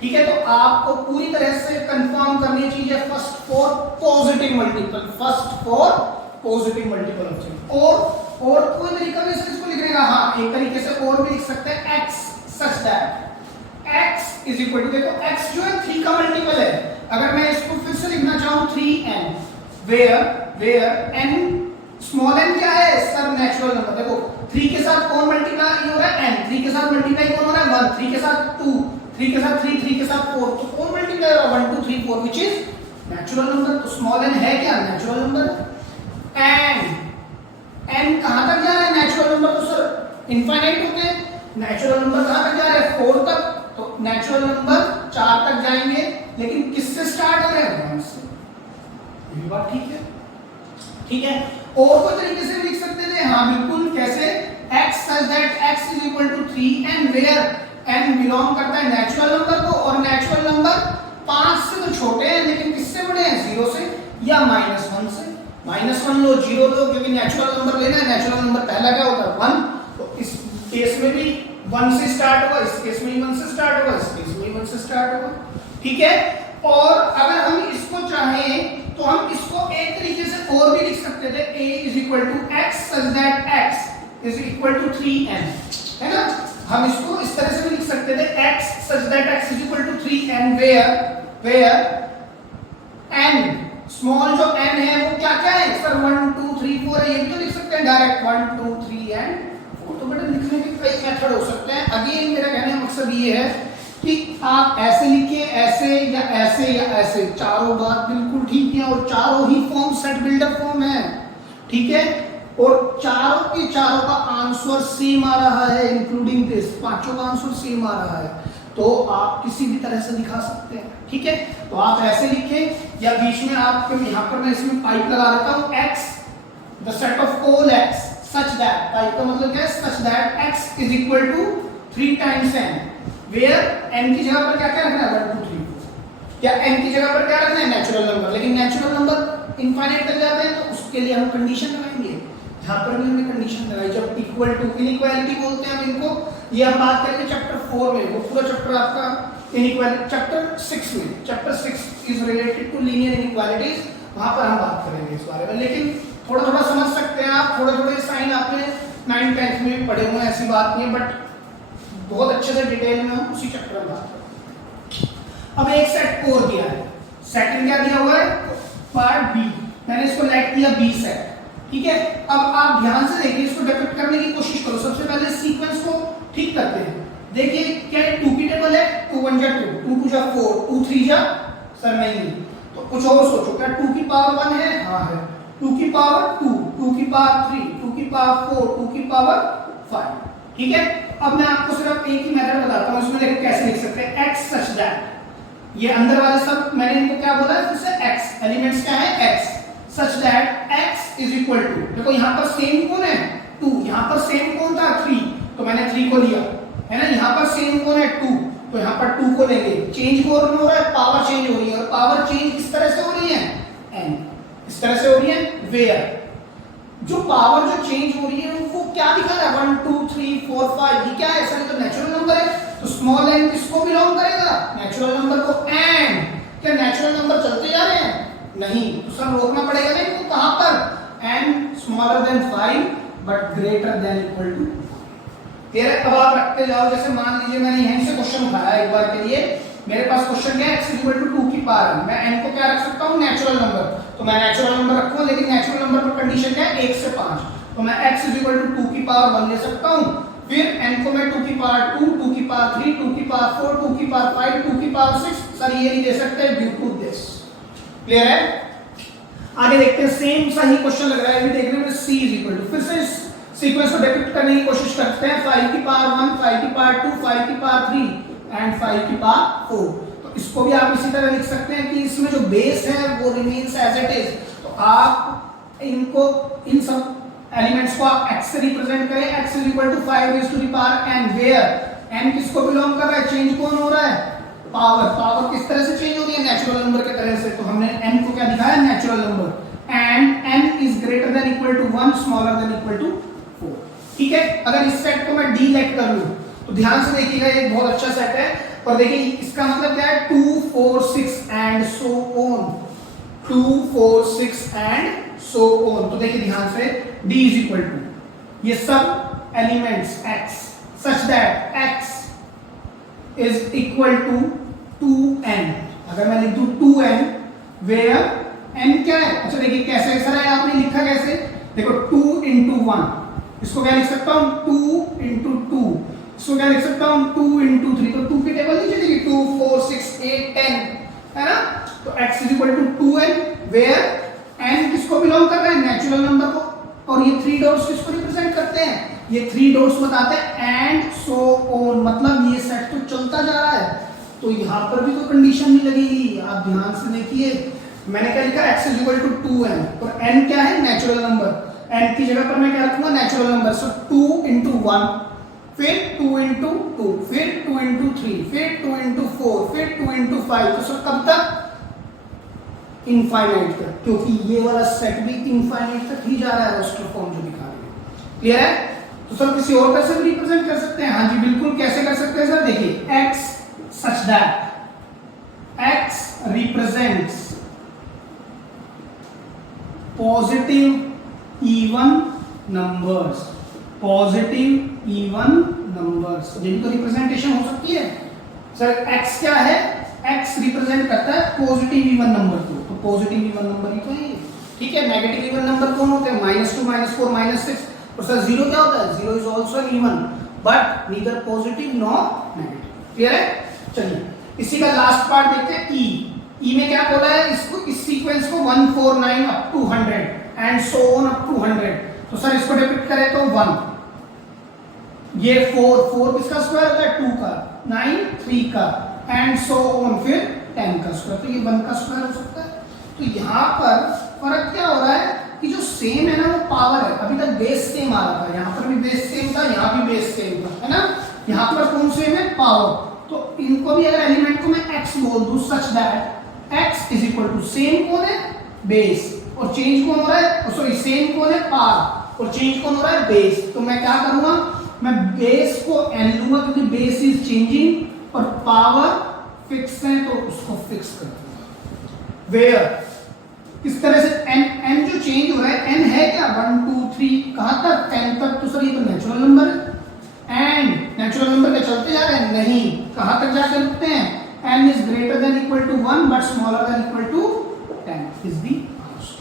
ठीक है, तो आपको पूरी तरह से कंफर्म करनी चाहिए first 4 positive multiple, first 4 positive multiple of 3। और कोई तरीका भी इसको लिखने का, हाँ एक तरीके से और भी लिख सकते हैं, x such that x is equal to, देखो x जो है 3 का मल्टीपल है। अगर मैं इसको फिर से लिखना चाहूं 3n, where n small n क्या है सर? Natural number. देखो 3 के साथ कौन मल्टीप्लाई हो रहा है? n। 3 के साथ मल्टीप्लाई कौन हो रहा है? 1। 3 के साथ 2, 3 के साथ 3, 3 के साथ 4, तो कौन मल्टीप्लाई हो रहा है? 1 2 3 4, विच इज नेचुरल नंबर। तो स्मॉल n है क्या? Natural number. n कहां तक जा रहा है? नेचुरल नंबर तो सर इनफाइनाइट होते हैं। नेचुरल नंबर कहां तक जा रहा है? 4 तक। तो नेचुरल नंबर 4 तक जाएंगे, लेकिन किससे स्टार्ट हो रहे हैं? 1 से। ये बात ठीक है। ठीक है, और कोई तरीके से लिख सकते थे, हाँ बिल्कुल। कैसे? x such that x is equal to 3 and where n belong करता है नेचुरल नंबर को, और नेचुरल नंबर 5 से तो छोटे हैं, लेकिन किससे बड़े हैं? 0 से या -1 से। -1 लो, 0 लो, क्योंकि नेचुरल नंबर लेना है। नेचुरल नंबर पहला क्या होता है? 1। तो इस केस में भी 1 से स्टार्ट होगा, इस केस में भी 1 से स्टार्ट होगा, इस केस में भी 1 से स्टार्ट होगा। ठीक है, और अगर हम इसको चाहें तो हम इसको एक तरीके से और भी लिख सकते थे, a is equal to x such that x is equal to 3n, है ना। हम इसको इस तरह से भी लिख सकते थे, x such that x is equal to 3n, where n small जो n है वो क्या क्या है सर? 1 2 3 4 है। ये भी तो लिख सकते हैं डायरेक्ट 1 2 3 एंड 4। तो बेटा लिखने के कई मेथड हो सकते हैं। अगेन मेरा कहने का मकसद ये है कि आप ऐसे लिखिए, ऐसे या ऐसे या ऐसे, चारों बात बिल्कुल ठीक है, और चारों ही फॉर्म सेट बिल्डर फॉर्म है। ठीक है, और चारों के चारों का आंसर सेम आ रहा है, इंक्लूडिंग दिस, पांचों का आंसर सेम आ रहा है। तो आप किसी भी तरह से दिखा सकते हैं। ठीक है, तो आप ऐसे लिखें, या बीच में आप यहाँ पर मैं इसमें पाइप लगा देता हूँ, x the set of all x such that, pipe का मतलब क्या है? Such that x is equal to 3 times n, where n की जगह पर क्या क्या रखना है? 1 2 3 4, या n की जगह पर क्या रखना है? Natural number. लेकिन नेचुरल नंबर इनफाइनाइट तक जाते हैं, तो उसके लिए हम कंडीशन लगाएंगे। यहाँ पर भी हमने कंडीशन लगाई, जब इक्वल टू, इनइक्वालिटी बोलते हैं हम इनको। ये हम बात करेंगे चैप्टर 4 में, वो पूरा चैप्टर आपका इनइक्वालिटी, चैप्टर 6 में, chapter 6 is related to linear inequalities, वहां पर हम बात करेंगे इस बारे में। लेकिन थोड़ा थोड़ा समझ सकते हैं आप, थोड़े थोड़े साइन आपने 9th 10th में पढ़े हुए हैं, ऐसी बात नहीं है, बट बहुत अच्छे से डिटेल में हम उसी चैप्टर में बात करेंगे। अब एक सेट कोर दिया है, सेकंड क्या दिया हुआ है? पार्ट बी, मैंने इसको लेट किया बी सेट। ठीक है, अब आप ध्यान से देखिए, इसको डिफाइन करने की कोशिश करो। सबसे पहले सीक्वेंस को ठीक करते हैं। देखिए क्या 2 की टेबल है, 2 1 जा 2, 2 2 जा 4, 2 3 जा, सर नहीं, तो कुछ और सोचो, क्या 2 की पावर 1 है? हाँ है। 2 की पावर 2, 2 की पावर 3, 2 की पावर 4, 2 की पावर 5। ठीक है, अब मैं आपको सिर्फ एक ही मेथड बताता हूँ, इसमें देखो कैसे लिख सकते हैं। x सच दैट, ये अंदर वाले सब मैंने इनको क्या बोला है, फिर से x, एलिमेंट्स क्या है x, such that x is equal to, देखो यहाँ पर सेम कौन है 2, यहाँ पर सेम कौन था 3, तो मैंने 3 को लिया है ना। यहाँ पर सेम कौन है 2, तो यहाँ पर 2 को लेंगे। चेंज कौन हो रहा है, पावर चेंज हो रही है, और पावर चेंज किस तरह से हो रही है, n, इस तरह से हो रही है। वेयर जो पावर जो चेंज हो रही है वो क्या दिखा रहा है, 1 2 3 4 5, ये क्या है सर, तो नेचुरल नंबर है, तो स्मॉल n किसको बिलोंग करेगा, नेचुरल नंबर को। एंड क्या नेचुरल नंबर चलते जा रहे हैं, नहीं, तो सर रोकना पड़ेगा ना इनको, कहां पर, n smaller than 5 but greater than equal to. Clear है, अब आप रखते जाओ, जैसे मान लीजिए मैंने यहीं से क्वेश्चन उठाया एक बार के लिए, मेरे पास क्वेश्चन क्या है, x इक्वल टू 2 की पावर, मैं n को क्या रख सकता हूं, नेचुरल नंबर, तो मैं नेचुरल नंबर रखूंगा, लेकिन नेचुरल नंबर पर कंडीशन क्या है, 1 से 5, तो मैं x इक्वल टू 2 की पावर 1 ले सकता हूं, फिर n को मैं 2 की पावर 2, 2 की पावर 3, 2 की पावर 4, 2 की पावर 5, 2 की पावर 6, सर ये नहीं दे सकते ड्यू टू दिस। क्लियर है, आगे देखते हैं, सेम सा ही क्वेश्चन लग रहा है, अभी देख रहे हैं c इज इक्वल टू, फिर से इस सीक्वेंस को डिपिक्ट करने की कोशिश करते हैं, 5 की पावर 1, 5 की पावर 2, 5 की पावर 3 एंड 5 की पावर 4। तो इसको भी आप इसी तरह लिख सकते हैं कि इसमें जो बेस है वो रिमेन्स एज इट इज, तो आप इनको, इन सब एलिमेंट्स को आप x से रिप्रेजेंट करें, x is equal to 5 raise to the power n, where n किसको बिलोंग कर रहा है, चेंज कौन हो रहा है, पावर, पावर किस तरह से चेंज हो रही है, नेचुरल नंबर के तरह से, तो हमने n को क्या दिखाया, natural number, and n is greater than equal to 1 smaller than equal to 4। ठीक है, अगर इस सेट को मैं डी लेट कर लूं, तो ध्यान से देखिएगा, ये बहुत अच्छा सेट है, और देखिए इसका मतलब क्या है, 2 4 6 and so on, 2 4 6 and so on. तो देखिए ध्यान से, d इज इक्वल टू ये सब elements x such that x is equal to 2n, अगर मैं लिख दूं 2n, वेयर n क्या है, अच्छा देखिए कैसे, सर आपने लिखा कैसे, देखो 2 into 1, इसको क्या लिख सकता हूं, 2 into 2, इसको क्या लिख सकता हूं, 2 into 3, तो 2 की टेबल नीचे देखिए, 2 4 6 8 10 है ना, तो x is equal to 2n, where n किसको बिलोंग कर रहा है, नेचुरल नंबर को, और ये 3 डॉट्स किसको रिप्रेजेंट करते हैं, ये 3 डॉट्स बताते हैं एंड सो ऑन, मतलब ये सेट तो चलता जा रहा है, तो यहां पर भी कोई कंडीशन नहीं लगेगी। आप ध्यान से देखिए, मैंने क्या लिखा, x is equal to 2n, और n क्या है, नेचुरल नंबर, n की जगह पर मैं क्या रखूंगा, नेचुरल नंबर, सो 2 into 1, फिर 2 into 2, फिर 2 into 3, फिर 2 into 4, फिर 2 into 5, तो सर कब तक, इनफाइनाइट तक, क्योंकि ये वाला सेट भी इनफाइनाइट तक ही जा रहा है, रोस्टर फॉर्म जो दिखा रहे हैं। क्लियर है, तो सर किसी और तरह से भी रिप्रेजेंट कर सकते हैं, हाँ जी बिल्कुल, कैसे कर सकते हैं सर, देखिए x such that x represents positive even numbers, positive even numbers, जिनको रिप्रेजेंटेशन हो सकती है सर, x क्या है, x रिप्रेजेंट करता है पॉजिटिव इवन नंबर को, तो पॉजिटिव इवन नंबर ही तो है, ठीक है। नेगेटिव इवन नंबर कौन होते हैं, -2 -4 -6, और सर जीरो क्या होता है, zero is also even but neither positive nor negative. Clear है, चलिए इसी का लास्ट पार्ट देखते हैं, ई में क्या बोला है, इसको, इस सीक्वेंस को 1 4 9 up to 100 and so on up to 100, तो सर इसको डिपिक्ट करें तो 1, ये 4 किसका स्क्वायर होता है, 2 का, 9 3 का, एंड सो ऑन, फिर 10 का स्क्वायर, तो ये 1 का स्क्वायर हो सकता है। तो यहाँ पर फर्क क्या हो रहा है कि जो सेम है ना वो पावर है, अभी तक बेस सेम आ रहा था, यहाँ पर भी बेस सेम था, यहाँ भी बेस सेम था, है ना, यहाँ पर कौन सेम है, पावर, तो इनको भी अगर एलिमेंट को मैं x बोल दूं such that x is equal to, same कौन है, बेस, और चेंज कौन हो रहा है, सॉरी सेम कौन है, पावर, और चेंज कौन हो रहा है, बेस, तो मैं क्या करूंगा, मैं बेस को n लूंगा क्योंकि बेस इज चेंजिंग, और पावर फिक्स है तो उसको फिक्स कर दूंगा। वेयर किस तरह से n जो चेंज हो रहा है, n है क्या, 1 2 3 कहां तक, 10 तक, तो सर ये तो नेचुरल नंबर है, एंड नेचुरल नंबर के चलते जा रहे हैं, नहीं, कहां तक जाके रुकते हैं, n is greater than equal to 1 but smaller than equal to 10 is the answer.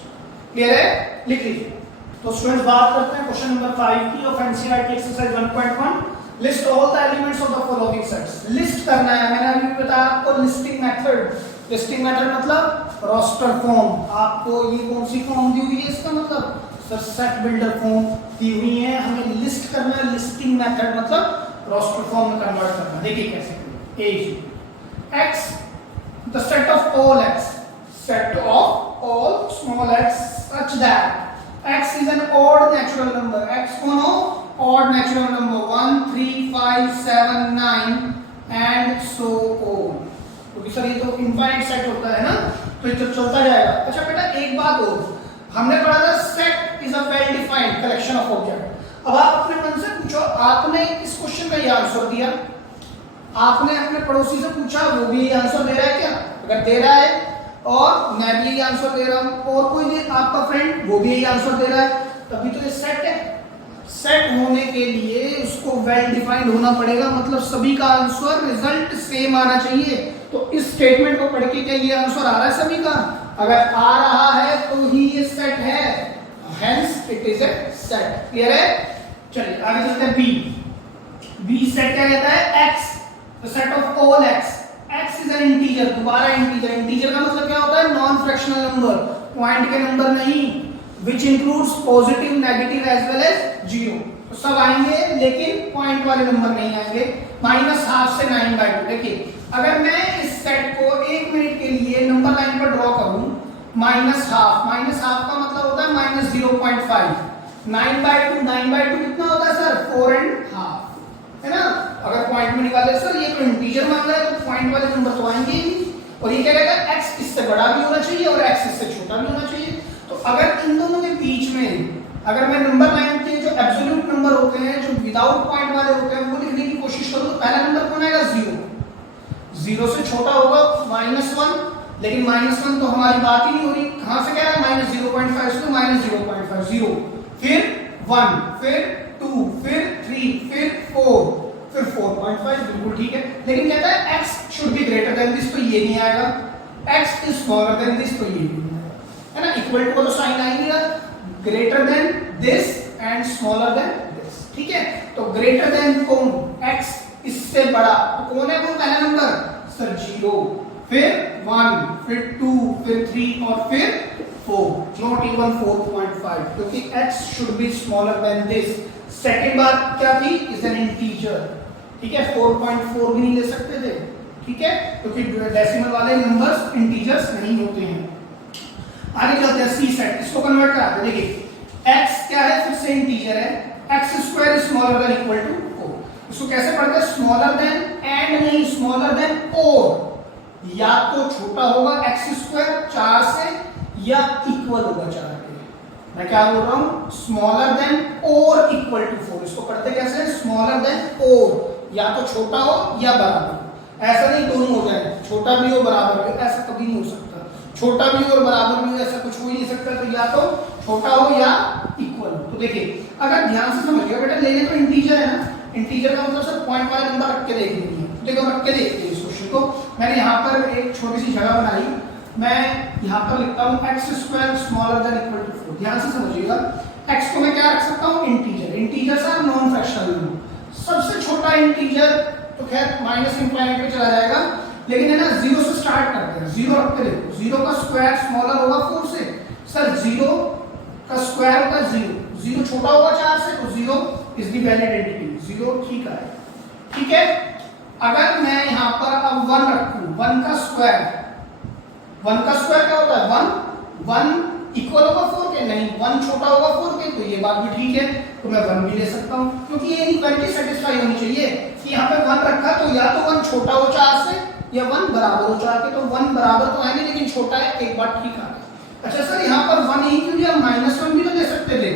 Clear है, लिख लीजिए, तो स्टूडेंट्स बात करते हैं क्वेश्चन नंबर 5 की of NCERT exercise 1.1। List all the elements of the following sets. List करना है, मैंने अभी बताया आपको लिस्टिंग मेथड। लिस्टिंग मेथड मतलब रोस्टर फॉर्म। आपको ये कौन सी फॉर्म दी हुई है, इसका मतलब सर सेट बिल्डर फॉर्म दी हुई है, हमें लिस्ट करना है। लिस्टिंग मेथड मतलब रोस्टर फॉर्म में कन्वर्ट करना। देखिए कैसे। A X the set of all X, set of all small x such that x is an odd natural number। x कौन हो? odd natural number 1 3 5 7 9 and so on। क्योंकि sir ये तो infinite set होता है ना, तो ये तो चलता जाएगा। अच्छा बेटा एक बात और, हमने पढ़ा था set is a well defined collection of object. अब आप अपने मन से पूछो, आपने इस क्वेश्चन का ये आंसर दिया, आपने अपने पड़ोसी से पूछा, वो भी ये आंसर दे रहा है क्या? अगर दे रहा है और मैं भी यही आंसर दे रहा हूं और कोई भी आपका फ्रेंड वो भी यही आंसर दे रहा है, तभी तो ये सेट है। सेट होने के लिए उसको वेल डिफाइंड होना पड़ेगा, मतलब सभी का आंसर रिजल्ट सेम आना चाहिए। तो इस स्टेटमेंट को पढ़ के क्या ये आंसर आ रहा है सभी का? अगर आ रहा है तो ही ये सेट है, hence it is a set. Clear है? चलिए आगे चलते हैं। बी सेट क्या कहता है? x the set of all x। x is an integer, दोबारा इंटीजर। इंटीजर का मतलब क्या होता है? नॉन फ्रैक्शनल नंबर, पॉइंट के नंबर नहीं, which includes positive negative as well as zero. तो सब आएंगे लेकिन पॉइंट वाले नंबर नहीं आएंगे। -12 से 9/2। देखिए अगर मैं इस सेट को 1 मिनट के लिए नंबर लाइन पर ड्रॉ करूं, -12 का मतलब होता है -0.5। 9/2 कितना होता है सर? 4.5 है ना। अगर पॉइंट में निकाले सर ये तो इंटीजर मान रहा है तो पॉइंट वाले नंबर तो आएंगे ही। और ये क्या कहता है? x इससे बड़ा भी होना चाहिए और x इससे छोटा भी होना चाहिए। तो अगर इन दोनों के बीच में अगर मैं नंबर लाइन के जो एब्सोल्यूट नंबर होते हैं, जो विदाउट पॉइंट वाले होते हैं, वो लिखने की कोशिश करूं तो पहला नंबर कौन आएगा? 0। 0 से छोटा होगा -1, लेकिन -1 तो हमारी बात ही नहीं हो रही। कहां से क्या है? -0.5 से -0.5 0, फिर 1, फिर 2, फिर 3, फिर 4, फिर 4.5। बिल्कुल ठीक है, लेकिन कहता है x should be greater than this, तो ये नहीं आएगा। x is smaller then this, तो ये नहीं आएगा, है ना। इक्वल टू का तो साइन आ ही नहीं रहा। Greater than this and smaller than this, ठीक है। तो ग्रेटर देन कौन? x इससे बड़ा, तो कौन है वो पहला नंबर? सर 0, फिर 1, फिर 2, फिर 3 और फिर 4, नॉट इवन 4.5, क्योंकि x should be smaller than this. Second बात क्या थी? इज एन इंटीजर, ठीक है। 4.4 भी नहीं ले सकते थे, ठीक है, क्योंकि डेसिमल वाले नंबर्स इंटीजर्स नहीं होते हैं। आगे चलते हैं सी सेट, इसको कन्वर्ट कराते हैं। देखिए x क्या है? फिर से इंटीजर है। x² is smaller than equal to 4। इसको कैसे पढ़ते हैं? स्मॉलर देन एंड नहीं, स्मॉलर देन और। या तो छोटा होगा x² 4 से या इक्वल होगा 4 के। मैं क्या बोल रहा हूं? स्मॉलर देन और इक्वल टू 4। इसको पढ़ते कैसे? स्मॉलर देन और, या तो छोटा हो या बराबर। ऐसा नहीं दोनों हो जाए, छोटा भी हो बराबर भी, ऐसा कभी नहीं हो सकता। छोटा भी और बराबर भी ऐसा कुछ हो ही नहीं सकता। तो या तो छोटा हो या इक्वल। तो देखिए अगर ध्यान से समझिएगा बेटा, लेने तो इंटीजर है ना। इंटीजर का मतलब सर पॉइंट वाले नंबर रख के देखनी है। देखो रख के देखते हैं इस क्वेश्चन को। मैंने यहाँ पर एक छोटी सी जगह बनाई, मैं यहाँ पर लिखता हूँ x² smaller than equal to 4। ध्यान से समझिएगा, x को मैं क्या रख सकता हूँ? Integer. Integer sir non fractional number. सबसे छोटा इंटीजर तो खैर माइनस इंफाइनाइट पे चला जाएगा, लेकिन है ना 0 से स्टार्ट करते हैं। 0 रख के देखो, 0 का स्क्वायर स्मॉलर होगा 4 से। सर 0 का स्क्वायर होगा 0, 0 छोटा होगा 4 से, तो 0 इज द वैलिड एंटिटी, 0 ठीक है, ठीक है। अगर मैं यहाँ पर अब 1 रखूं, 1 का स्क्वायर क्या होता है? 1 इक्वल होगा 4 के? नहीं, 1 छोटा होगा 4 के, तो ये बात भी ठीक है, तो मैं 1 भी ले सकता हूँ, क्योंकि ये इक्वालिटी सेटिस्फाई होनी चाहिए कि यहाँ पे 1 रखा तो या तो 1 छोटा हो 4 से या 1 बराबर हो 4 के। तो 1 बराबर तो है नहीं, लेकिन छोटा है, एक बात ठीक है। अच्छा सर यहाँ पर 1 ही क्यों दिया? -1 भी तो ले सकते थे।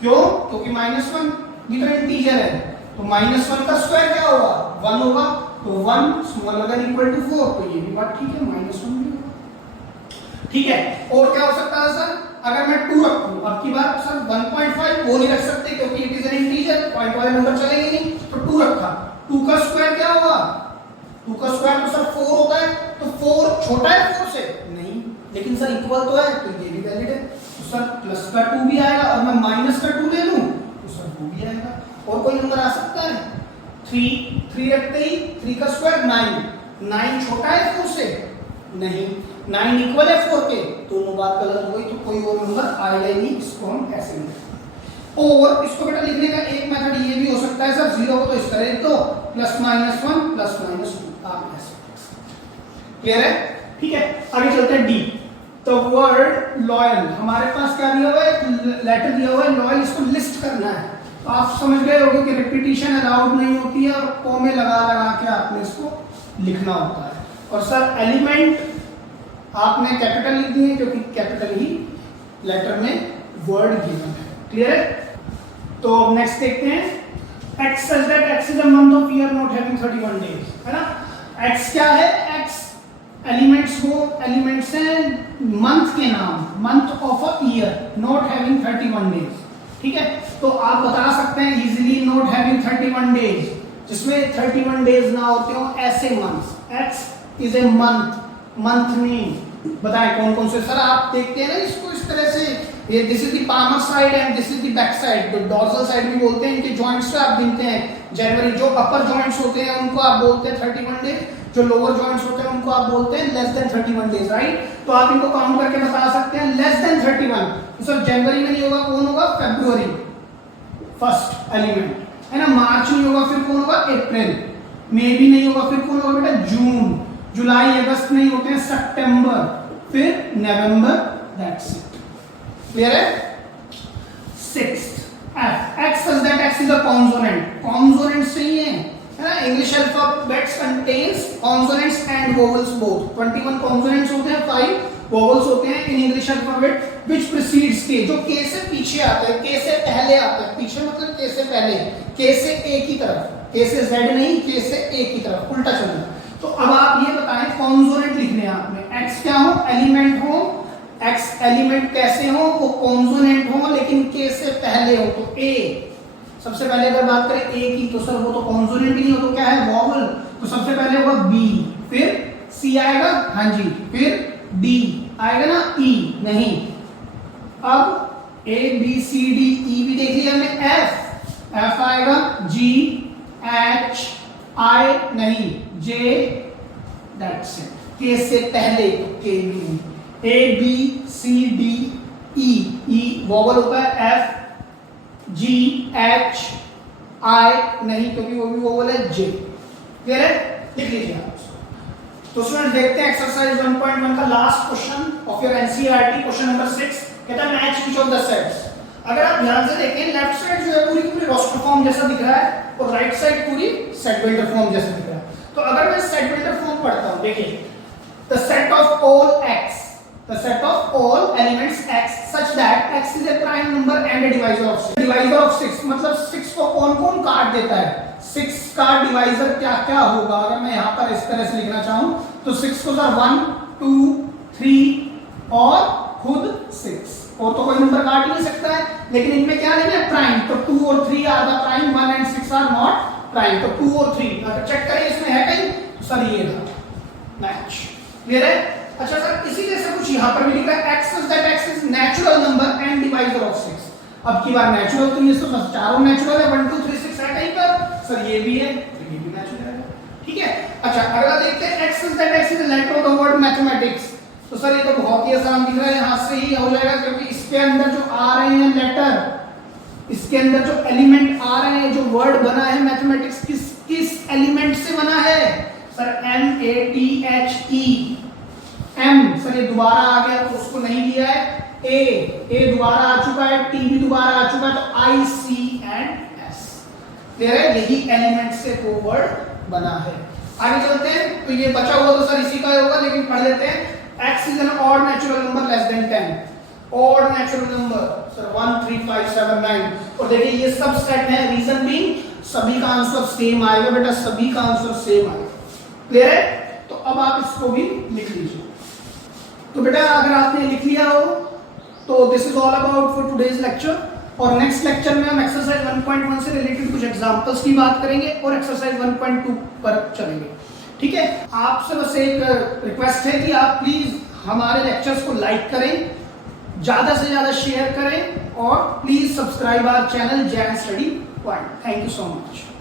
क्यों? क्योंकि -1 भी तो इंटीजर है, तो -1 का स्क्वायर क्या होगा? 1 होगा, तो 1 स्मॉलर देन इक्वल टू 4, तो ये भी बात ठीक है, -1 भी होगा, ठीक है। और क्या हो सकता है सर? अगर मैं 2 रखूं, अब की बात सर 1.5 वो नहीं रख सकते क्योंकि it is an integer, point वाले नंबर चलेंगे नहीं, तो 2 रखा। 2 का स्क्वायर क्या होगा? 2 का स्क्वायर तो सर 4 होता है, तो 4 छोटा है 4 से? नहीं, लेकिन सर इक्वल तो है, तो ये भी वैलिड है। तो सर प्लस का 2 भी आएगा, और मैं माइनस का 2 ले लूं तो सर वो भी आएगा। और कोई नंबर आ सकता है? 3 रखते ही 3 का स्क्वायर 9 छोटा है 4 से? नहीं, 9 इक्वल है 4 के, दोनों बात गलत हो गई, तो कोई और नंबर आएगा ही नहीं, इसको हम ऐसे लिखेंगे। और इसको बेटा लिखने का एक मेथड ये भी हो सकता है सर, 0 को तो इस तरह लिख दो, +-1 +-2 आप ऐसे। क्लियर है? ठीक है, आगे चलते हैं डी। द वर्ड लॉयल, हमारे पास क्या दिया हुआ है? लेटर दिया हुआ है लॉयल, इसको लिस्ट करना है। तो आप समझ गए होंगे कि रिपीटिशन अलाउड नहीं होती है, और कॉमे लगा लगा के आपने इसको लिखना होता है। और सर एलिमेंट आपने कैपिटल लिख दिए क्योंकि कैपिटल ही लेटर में वर्ड गिवन है। क्लियर है? तो अब नेक्स्ट देखते हैं, x such that x is a month of year not having 31 days, है ना? x क्या है? x एलिमेंट्स को, एलिमेंट्स हैं मंथ के नाम, month of a year not having 31 days. ठीक है, तो आप बता सकते हैं इजीली नॉट हैविंग 31 डेज, जिसमें 31 डेज ना होते हो ऐसे months. x is a month, month name बताएं कौन कौन से? सर आप देखते हैं ना इसको इस तरह से, ये this is the palmar side and this is the back side, तो डॉर्सल साइड भी बोलते हैं, इनके जॉइंट्स से आप गिनते हैं जनवरी, जो अपर जॉइंट्स होते हैं उनको आप बोलते हैं 31 डेज, जो लोअर जॉइंट्स होते हैं उनको आप बोलते हैं लेस देन 31 डेज, राइट? तो आप इनको काउंट करके बता सकते हैं लेस देन 31। तो सर जनवरी में नहीं होगा, कौन होगा? फरवरी फर्स्ट एलिमेंट, है ना? मार्च नहीं होगा, फिर कौन होगा? अप्रैल। मई भी नहीं होगा, फिर कौन होगा बेटा? जून। जुलाई अगस्त नहीं होते हैं, सितंबर, फिर नवंबर, दैट्स इट। क्लियर है? 6th F, X such that X is a consonant, consonant सही है ना? English alphabets contains consonants and vowels both. 21 consonants होते हैं, 5 वोवेल्स होते हैं in English alphabet, which precedes के, जो के से पीछे आते हैं, के से पहले आते हैं। पीछे मतलब के से पहले, के से ए की तरफ, के से जेड नहीं, के से ए की तरफ, उल्टा चलना। तो अब आप ये बताएं कॉन्सोनेंट लिखने हैं आपने, एक्स क्या हो? एलिमेंट हो। एक्स एलिमेंट कैसे हो? वो कॉन्सोनेंट हो लेकिन के से पहले हो। तो ए सबसे पहले अगर बात करें ए की, तो सर वो तो कॉन्सोनेंट ही नहीं हो, तो क्या है? वॉवल। तो सबसे पहले होगा बी, फिर सी आएगा, हाँ जी, फिर डी आएगा ना, ई नहीं। अब ए बी सी डी ई भी देख लिया हमने, एफ आएगा, जी एच आई नहीं, जे, दैट्स इट। के से पहले तो के भी नहीं। A B C D E vowel होता है, एफ जी एच आई नहीं क्योंकि वो भी वोवल है, जे। क्लियर है? लिख लीजिए आप। तो स्टूडेंट देखते हैं एक्सरसाइज 1.1 का last question of your NCERT, question number 6। कहता है match each of the sets. अगर आप ध्यान से देखें, लेफ्ट साइड जो है पूरी पूरी रोस्टर फॉर्म जैसा दिख रहा है, और राइट साइड पूरी सेट बिल्डर फॉर्म जैसा दिख रहा है। तो अगर मैं सेट बिल्डर फॉर्म पढ़ता हूं, देखिए, the set of all x, the set of all elements x such that x is a prime number and a divisor of 6. divisor of 6 मतलब 6 को कौन कौन काट देता है? 6 का डिवाइजर क्या क्या होगा? अगर मैं यहाँ पर इस तरह से लिखना चाहूँ तो 6 को सर 1 2 3 और खुद 6, और तो कोई नंबर काट ही नहीं सकता है, लेकिन इनमें क्या लेना है? प्राइम। तो 2 और 3 are the prime, 1 and 6 are not prime. तो 2 और 3 अगर चेक करें इसमें है कहीं, तो सर ये मैच। क्लियर है? अच्छा सर इसी जैसे कुछ यहाँ पर भी लिखा है, x such that x is natural number and divisor of 6। अब की बार नेचुरल, तो ये सब चारों नेचुरल है, 1 2 3 6 है कहीं पर, सर ये भी है, तो ये भी नेचुरल है। ठीक है? अच्छा अगला देखते हैं, x such that x is a letter of the word mathematics। तो सर ये तो बहुत ही आसान दिख रहा है, यहाँ से ही हो जाएगा, क्योंकि इसके अंदर जो आ रहे हैं लेटर, इसके अंदर जो एलिमेंट आ रहे हैं, जो वर्ड बना है मैथमेटिक्स, किस एलिमेंट से बना है? Sir MATHE। M सर ये दोबारा आ गया तो उसको नहीं दिया है, A दोबारा आ चुका है, T भी दोबारा आ चुका है, तो I C and S। Clear है? यही एलिमेंट से वो वर्ड बना है। आगे चलते हैं, तो ये बचा हुआ तो सर इसी का होगा, लेकिन पढ़ लेते हैं। X is an odd natural number less than 10। odd natural number sir 1 3 5 7 9। और देखिए ये सब सेट है, रीजन बीइंग सभी का आंसर सेम आएगा बेटा, सभी का आंसर सेम आएगा। क्लियर है? तो अब आप इसको भी लिख लीजिए। तो बेटा अगर आपने लिख लिया हो तो this is all about for today's lecture, और नेक्स्ट लेक्चर में हम एक्सरसाइज 1.1 से रिलेटेड कुछ एग्जांपल्स की बात करेंगे और एक्सरसाइज 1.2 पर चलेंगे। ठीक है? आपसे बस एक रिक्वेस्ट है कि आप प्लीज हमारे लेक्चर्स को लाइक करें, ज़्यादा से ज़्यादा शेयर करें और please subscribe our channel Jain study point. Thank you so much.